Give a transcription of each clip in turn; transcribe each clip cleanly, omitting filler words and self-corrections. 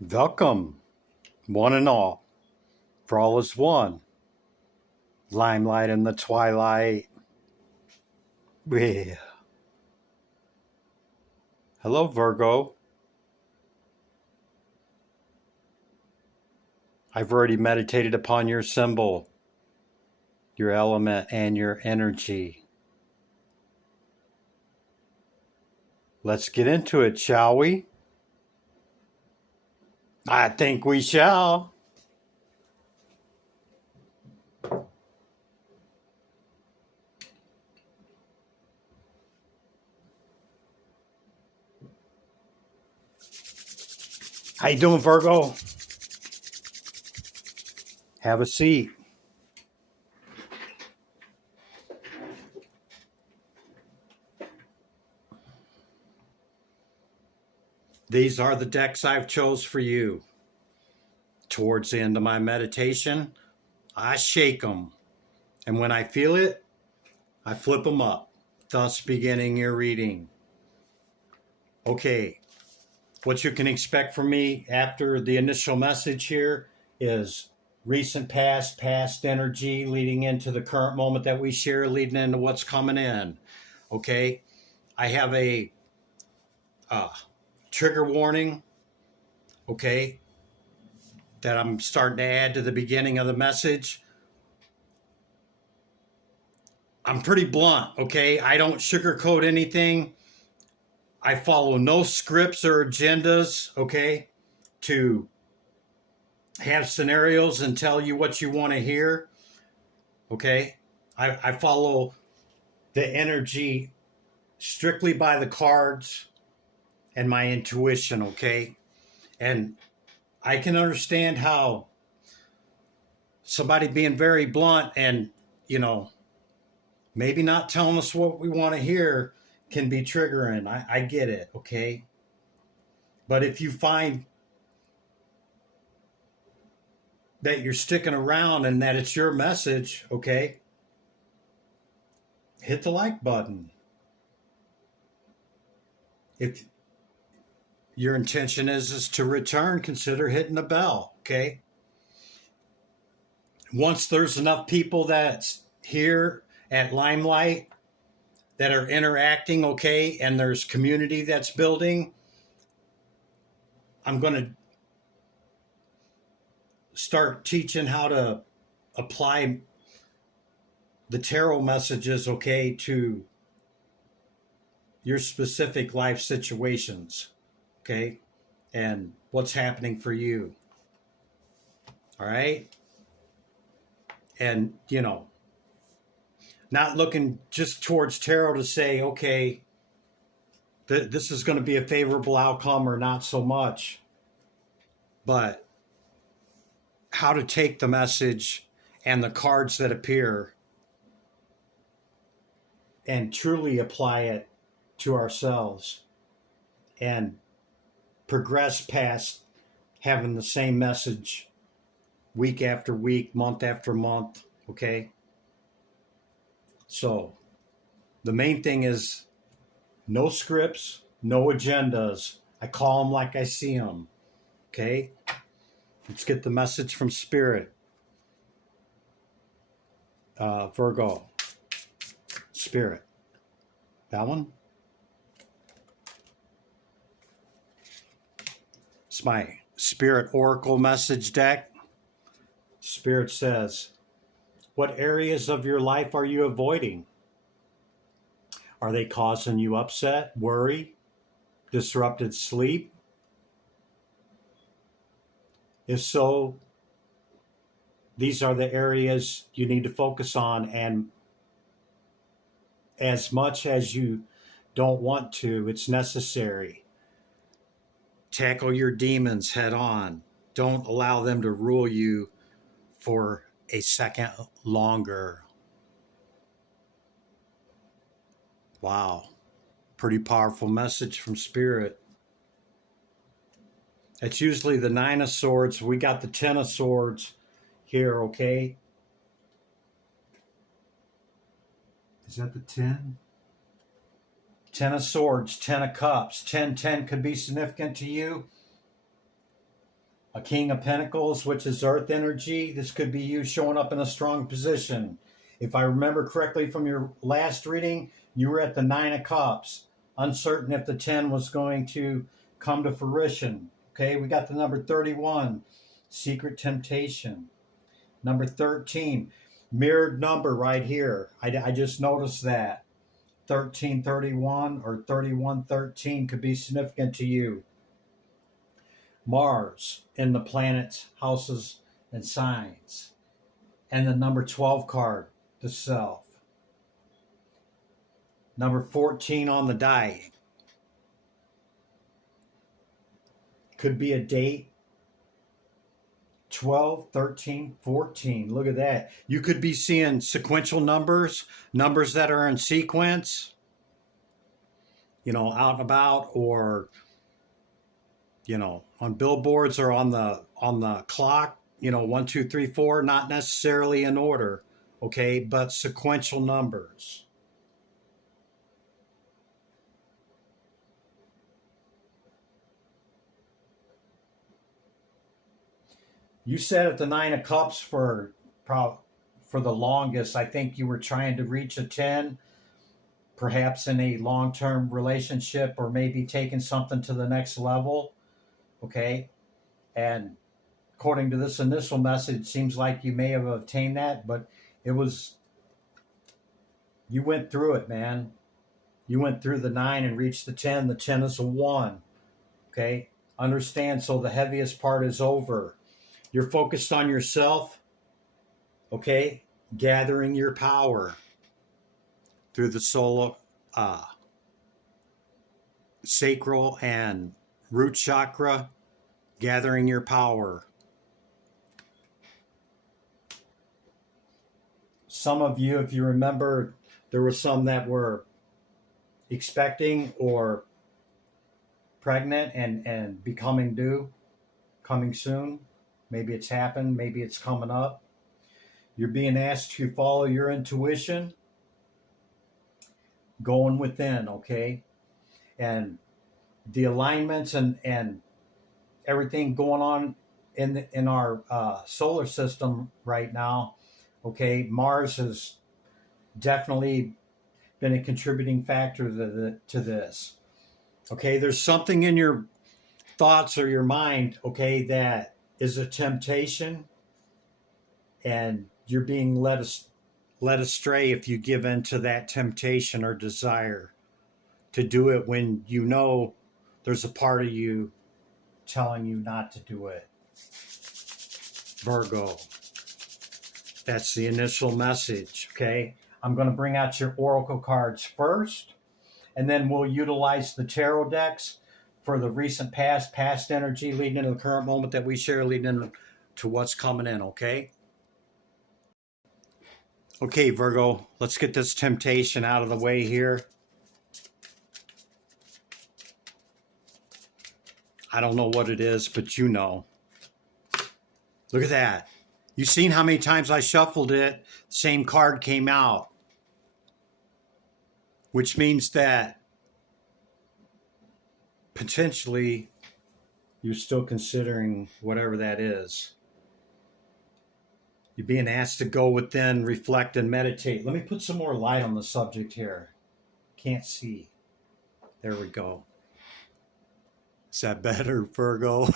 Welcome, one and all, for all is one. Limelight in the twilight. Yeah. Hello, Virgo. I've already meditated upon your symbol, your element, and your energy. Let's get into it, shall we? I think we shall. How you doing, Virgo? Have a seat. These are the decks I've chose for you. Towards the end of my meditation, I shake them. And when I feel it, I flip them up, thus beginning your reading. Okay, what you can expect from me after the initial message here is recent past energy leading into the current moment that we share, leading into what's coming in. Okay, I have a trigger warning, okay, that I'm starting to add to the beginning of the message. I'm pretty blunt, okay? I don't sugarcoat anything. I follow no scripts or agendas, okay, to have scenarios and tell you what you want to hear, okay? I follow the energy strictly by the cards and my intuition, okay? And I can understand how somebody being very blunt and, maybe not telling us what we want to hear can be triggering. I get it, okay? But if you find that you're sticking around and that it's your message, okay, hit the like button. If your intention is to return, consider hitting the bell, okay? Once there's enough people that's here at Limelight that are interacting, okay, and there's community that's building, I'm going to start teaching how to apply the tarot messages, okay, to your specific life situations, okay, and what's happening for you. All right. And, not looking just towards tarot to say, okay, this is going to be a favorable outcome or not so much, but how to take the message and the cards that appear and truly apply it to ourselves and progress past having the same message week after week, month after month, okay? So the main thing is no scripts, no agendas. I call them like I see them, okay? Let's get the message from Spirit. Virgo, Spirit. That one? It's my Spirit Oracle message deck. Spirit says, what areas of your life are you avoiding? Are they causing you upset, worry, disrupted sleep? If so, these are the areas you need to focus on, and as much as you don't want to, it's necessary. Tackle your demons head on. Don't allow them to rule you for a second longer. Wow. Pretty powerful message from Spirit. It's usually the Nine of Swords. We got the Ten of Swords here, okay? Is that the 10? 10 of Swords, 10 of Cups. 10 could be significant to you. A King of Pentacles, which is earth energy. This could be you showing up in a strong position. If I remember correctly from your last reading, you were at the Nine of Cups, uncertain if the 10 was going to come to fruition. Okay, we got the number 31, secret temptation. Number 13, mirrored number right here. I just noticed that. 1331 or 3113 could be significant to you. Mars in the planets, houses, and signs. And the number 12 card, the self. Number 14 on the die. Could be a date. 12, 13, 14. Look at that. You could be seeing sequential numbers, numbers that are in sequence, out and about, or, on billboards or on the clock, 1, 2, 3, 4, not necessarily in order, okay, but sequential numbers. You said at the Nine of Cups for the longest. I think you were trying to reach a 10, perhaps in a long-term relationship, or maybe taking something to the next level. Okay. And according to this initial message, it seems like you may have obtained that, but you went through it, man. You went through the 9 and reached the 10. The 10 is a 1. Okay. Understand. So the heaviest part is over. You're focused on yourself, okay? Gathering your power through the solar, sacral and root chakra, gathering your power. Some of you, if you remember, there were some that were expecting or pregnant and becoming due, coming soon. Maybe it's happened. Maybe it's coming up. You're being asked to follow your intuition, going within, okay? And the alignments and everything going on in our solar system right now, okay? Mars has definitely been a contributing factor to this. Okay, there's something in your thoughts or your mind, okay, that is a temptation, and you're being led astray if you give in to that temptation or desire to do it when you know there's a part of you telling you not to do it. Virgo. That's the initial message, okay? I'm going to bring out your oracle cards first, and then we'll utilize the tarot decks for the recent past energy leading into the current moment that we share, leading into what's coming in, okay? Okay, Virgo, let's get this temptation out of the way here. I don't know what it is, but you know. Look at that. You seen how many times I shuffled it, same card came out. Which means that potentially you're still considering whatever that is. You're being asked to go within, reflect, and meditate. Let me put some more light on the subject here. Can't see. There we go. Is that better, Virgo?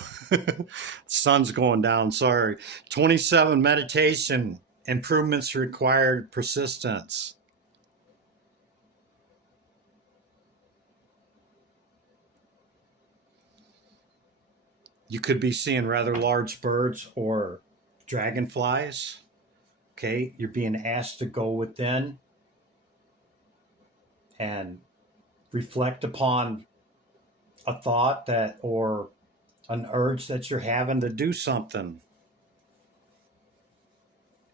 Sun's going down, sorry. 27, meditation. Improvements required persistence. You could be seeing rather large birds or dragonflies. Okay, you're being asked to go within and reflect upon a thought that or an urge that you're having to do something.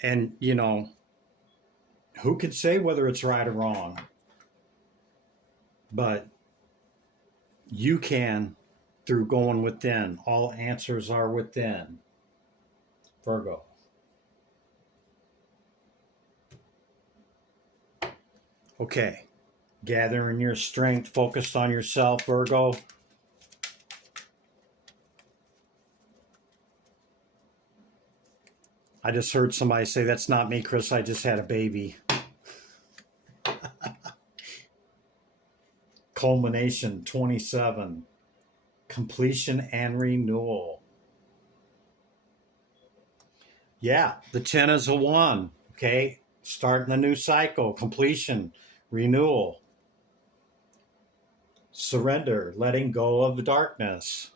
And, who could say whether it's right or wrong? But you can through going within. All answers are within. Virgo. Okay. Gathering your strength, focused on yourself, Virgo. I just heard somebody say, that's not me, Chris. I just had a baby. Culmination 27. Completion and renewal. Yeah, the 10 is a 1. Okay. Starting a new cycle. Completion. Renewal. Surrender. Letting go of the darkness.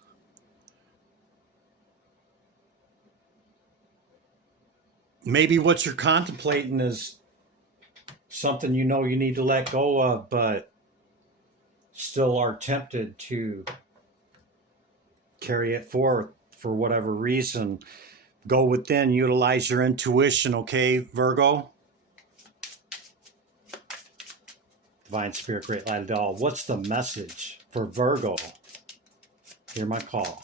Maybe what you're contemplating is something you know you need to let go of, but still are tempted to carry it forth for whatever reason. Go within, utilize your intuition, okay, Virgo? Divine Spirit, Great Light of All. What's the message for Virgo? Hear my call.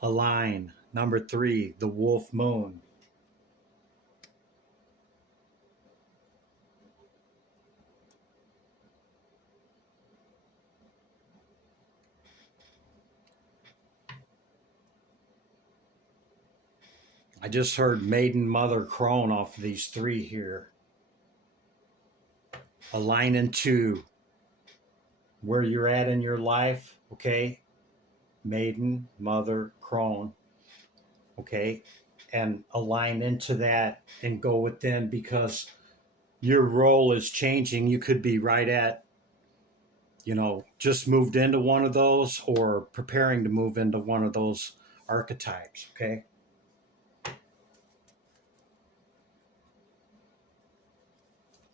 Align. Number 3, the wolf moon. I just heard maiden, mother, crone off of these 3 here. Align into where you're at in your life, okay? Maiden, mother, crone, okay? And align into that and go within, because your role is changing. You could be right at, just moved into one of those or preparing to move into one of those archetypes, okay?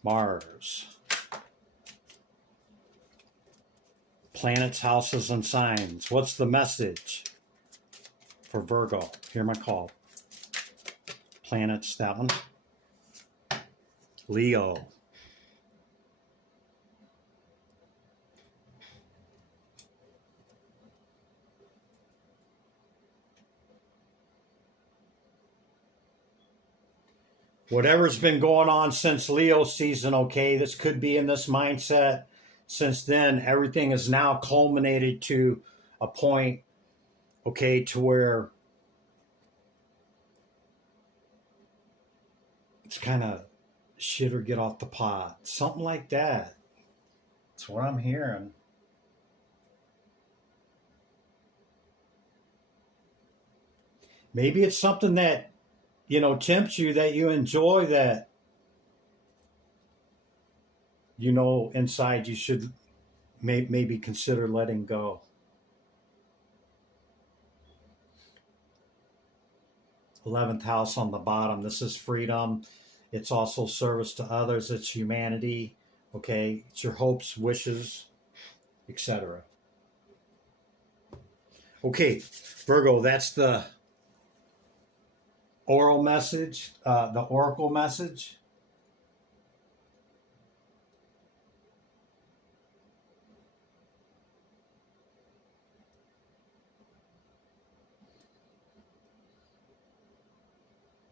Mars. Planets, houses, and signs. What's the message for Virgo? Hear my call. Planets, that one. Leo. Whatever's been going on since Leo season, okay, this could be in this mindset. Since then, everything is now culminated to a point, okay, to where it's kind of shit or get off the pot. Something like that. That's what I'm hearing. Maybe it's something that, tempts you, that you enjoy, that, inside you should maybe consider letting go. '11th house on the bottom. This is freedom. It's also service to others. It's humanity. Okay. It's your hopes, wishes, etc. Okay, Virgo, that's the oral message, the oracle message.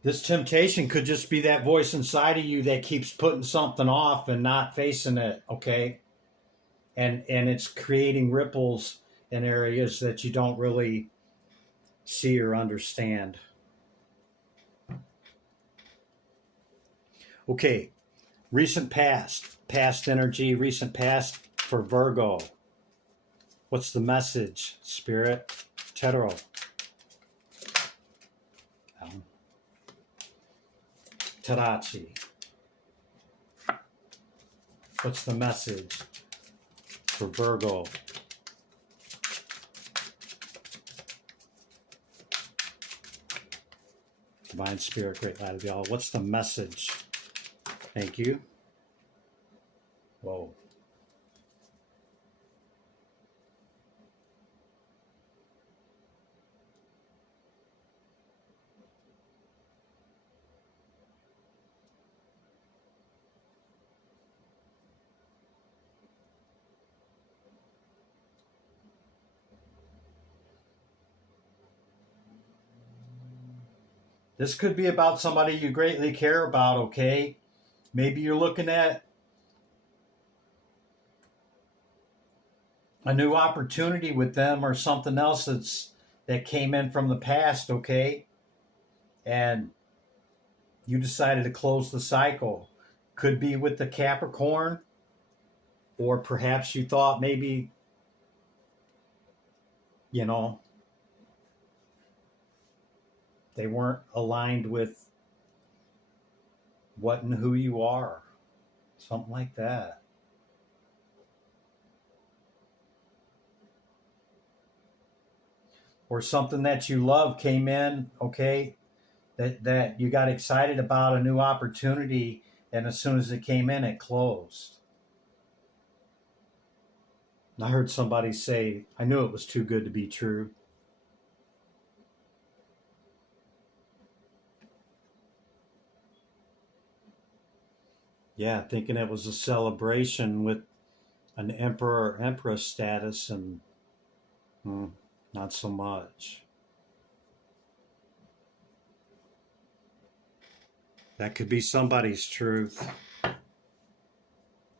This temptation could just be that voice inside of you that keeps putting something off and not facing it, okay? And it's creating ripples in areas that you don't really see or understand. Okay, recent past energy, recent past for Virgo. What's the message, Spirit? Tero. Tarachi. What's the message for Virgo? Divine Spirit, Great Light of All. What's the message? Thank you. Whoa. This could be about somebody you greatly care about, okay? Maybe you're looking at a new opportunity with them or something else that came in from the past, okay? And you decided to close the cycle. Could be with the Capricorn, or perhaps you thought maybe, you know, they weren't aligned with what and who you are. Something like that. Or something that you love came in, okay, that you got excited about a new opportunity, and as soon as it came in, it closed. I heard somebody say, I knew it was too good to be true. Yeah, thinking it was a celebration with an emperor or empress status, and hmm, not so much. That could be somebody's truth.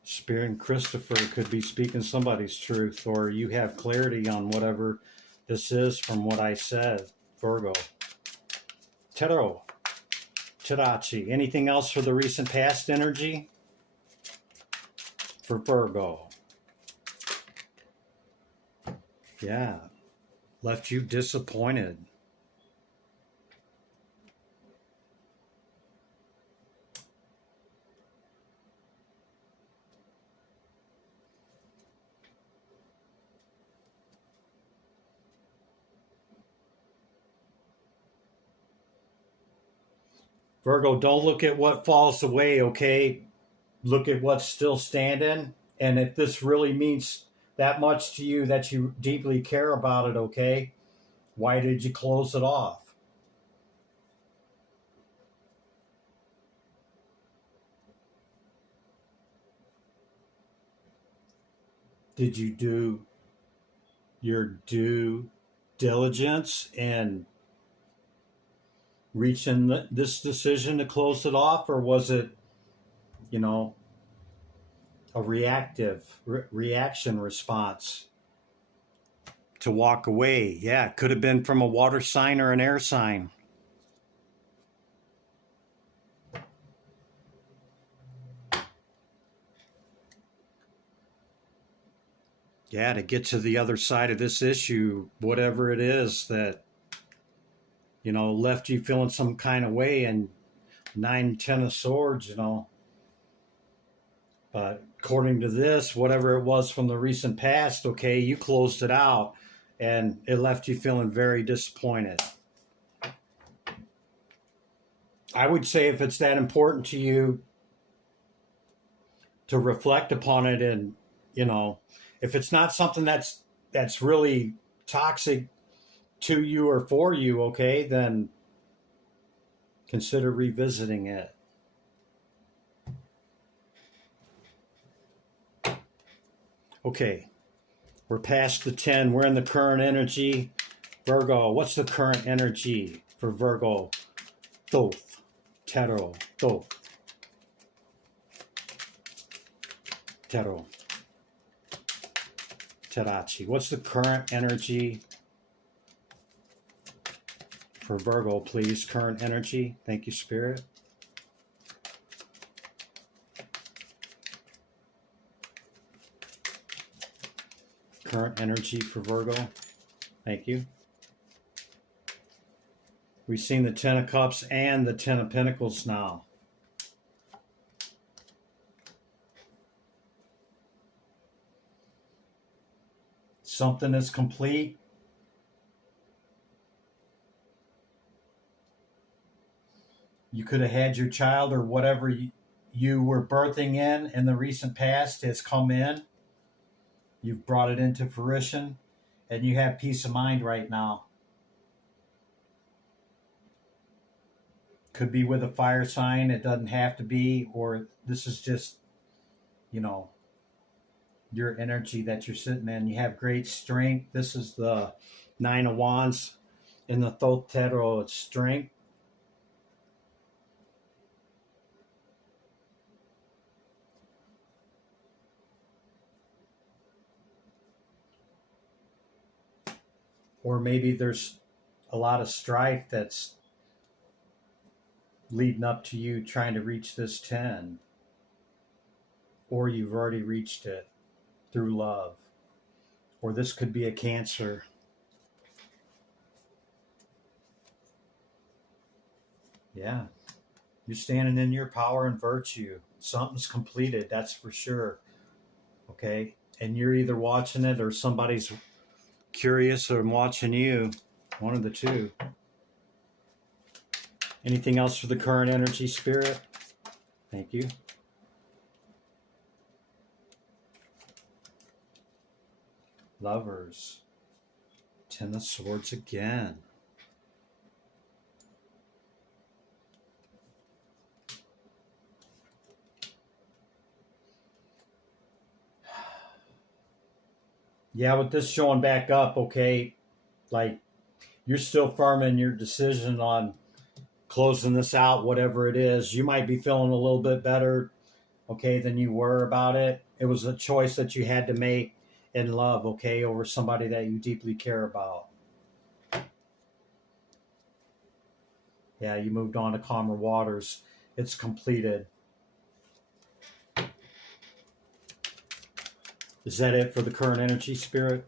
Spirit and Christopher could be speaking somebody's truth, or you have clarity on whatever this is from what I said. Virgo. Tero. Terachi. Anything else for the recent past energy? For Virgo. Yeah. Left you disappointed. Virgo, don't look at what falls away, okay? Look at what's still standing. And if this really means that much to you, that you deeply care about it, okay? Why did you close it off? Did you do your due diligence in reaching this decision to close it off, or was it, you know, a reaction response to walk away? Yeah, it could have been from a water sign or an air sign. Yeah, to get to the other side of this issue, whatever it is that, you know, left you feeling some kind of way, and 9, 10 of swords, you know. But according to this, whatever it was from the recent past, okay, you closed it out, and it left you feeling very disappointed. I would say if it's that important to you, to reflect upon it, and, you know, if it's not something that's really toxic to you or for you, okay, then consider revisiting it. Okay, we're past the 10. We're in the current energy. Virgo, what's the current energy for Virgo? Thoth, Tero, Thoth, Tero, Terachi. What's the current energy for Virgo, please? Current energy. Thank you, Spirit. Current energy for Virgo. Thank you. We've seen the 10 of Cups and the 10 of Pentacles now. Something is complete. You could have had your child, or whatever you were birthing in the recent past has come in. You've brought it into fruition, and you have peace of mind right now. Could be with a fire sign. It doesn't have to be, or this is just, you know, your energy that you're sitting in. You have great strength. This is the 9 of Wands in the Thoth Tarot. It's strength. Or maybe there's a lot of strife that's leading up to you trying to reach this 10. Or you've already reached it through love. Or this could be a Cancer. Yeah. You're standing in your power and virtue. Something's completed, that's for sure. Okay? And you're either watching it or somebody's curious or watching you. One of the two. Anything else for the current energy, Spirit? Thank you. Lovers. Ten of Swords again. Yeah, with this showing back up, okay, like you're still firm in your decision on closing this out, whatever it is. You might be feeling a little bit better, okay, than you were about it. It was a choice that you had to make in love, okay, over somebody that you deeply care about. Yeah, you moved on to calmer waters. It's completed. Is that it for the current energy, Spirit?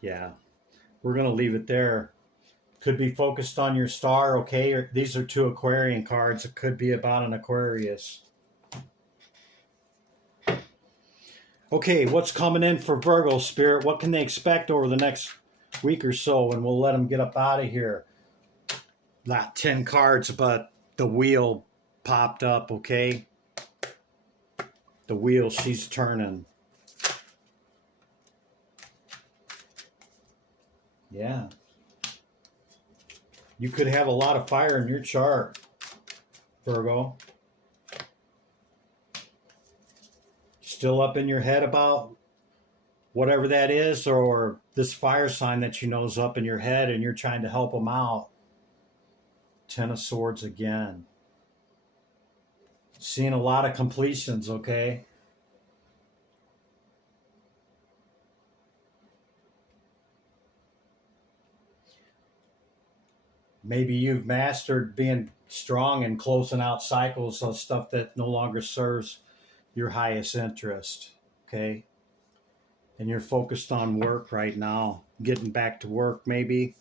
Yeah, we're going to leave it there. Could be focused on your star, okay? Or these are two Aquarian cards. It could be about an Aquarius. Okay, what's coming in for Virgo, Spirit? What can they expect over the next week or so? And we'll let them get up out of here. Not 10 cards, but the wheel popped up, okay? The wheel, she's turning. Yeah. You could have a lot of fire in your chart, Virgo. Still up in your head about whatever that is, or this fire sign that you know is up in your head and you're trying to help them out. Ten of Swords again. Seeing a lot of completions, okay? Maybe you've mastered being strong and closing out cycles of stuff that no longer serves your highest interest, okay? And you're focused on work right now, getting back to work maybe.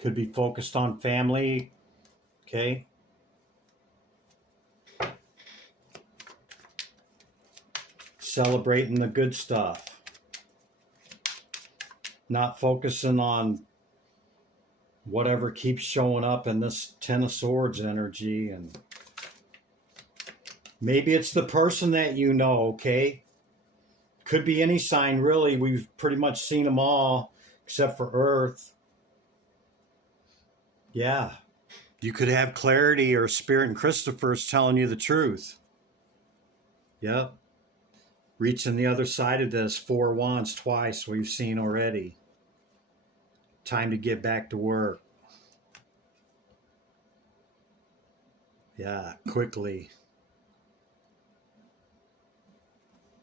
Could be focused on family, okay? Celebrating the good stuff. Not focusing on whatever keeps showing up in this Ten of Swords energy. And maybe it's the person that you know, okay? Could be any sign, really. We've pretty much seen them all, except for Earth. Yeah. You could have clarity, or Spirit and Christopher's telling you the truth. Yep. Reaching the other side of this, 4 wands twice, we've seen already. Time to get back to work. Yeah, quickly.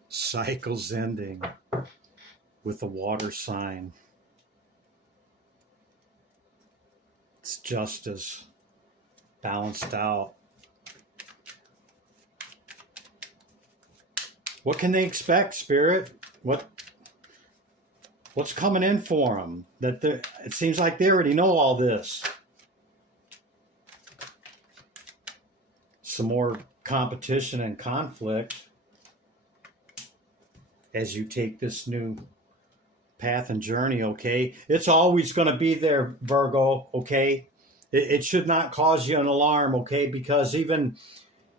Cycles ending with a water sign. It's justice balanced out. What can they expect, Spirit? What's coming in for them? It seems like they already know all this. Some more competition and conflict as you take this new path and journey, okay? It's always going to be there, Virgo, okay? It should not cause you an alarm, okay? Because even,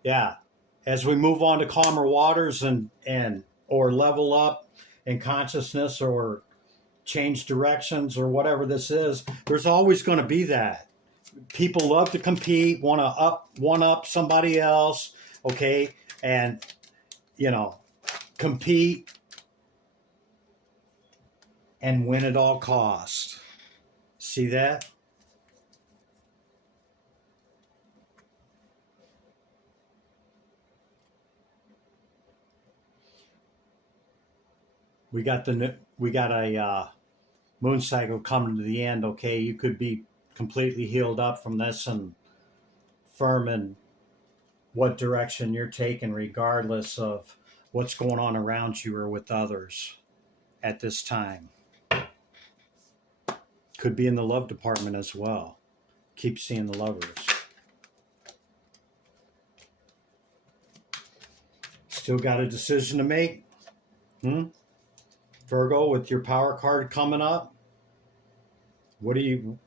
as we move on to calmer waters and or level up in consciousness or change directions or whatever this is, there's always going to be that. People love to compete, want to one up somebody else, okay? And, compete and win at all costs. See that? We got a moon cycle coming to the end. Okay, you could be completely healed up from this and firm in what direction you're taking, regardless of what's going on around you or with others at this time. Could be in the love department as well. Keep seeing the Lovers. Still got a decision to make? Virgo, with your Power card coming up, what do you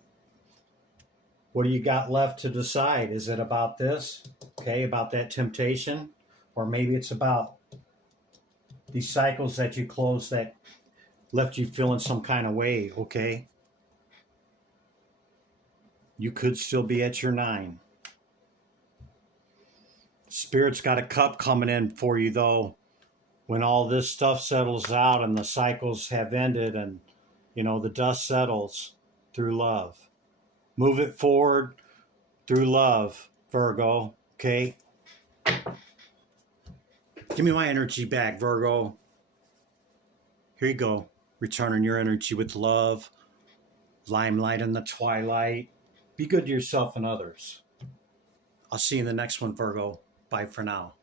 got left to decide? Is it about this? Okay, about that temptation? Or maybe it's about these cycles that you closed that left you feeling some kind of way, okay? You could still be at your 9. Spirit's got a cup coming in for you, though, when all this stuff settles out and the cycles have ended and, the dust settles through love. Move it forward through love, Virgo, okay? Give me my energy back, Virgo. Here you go. Returning your energy with love, limelight in the twilight. Be good to yourself and others. I'll see you in the next one, Virgo. Bye for now.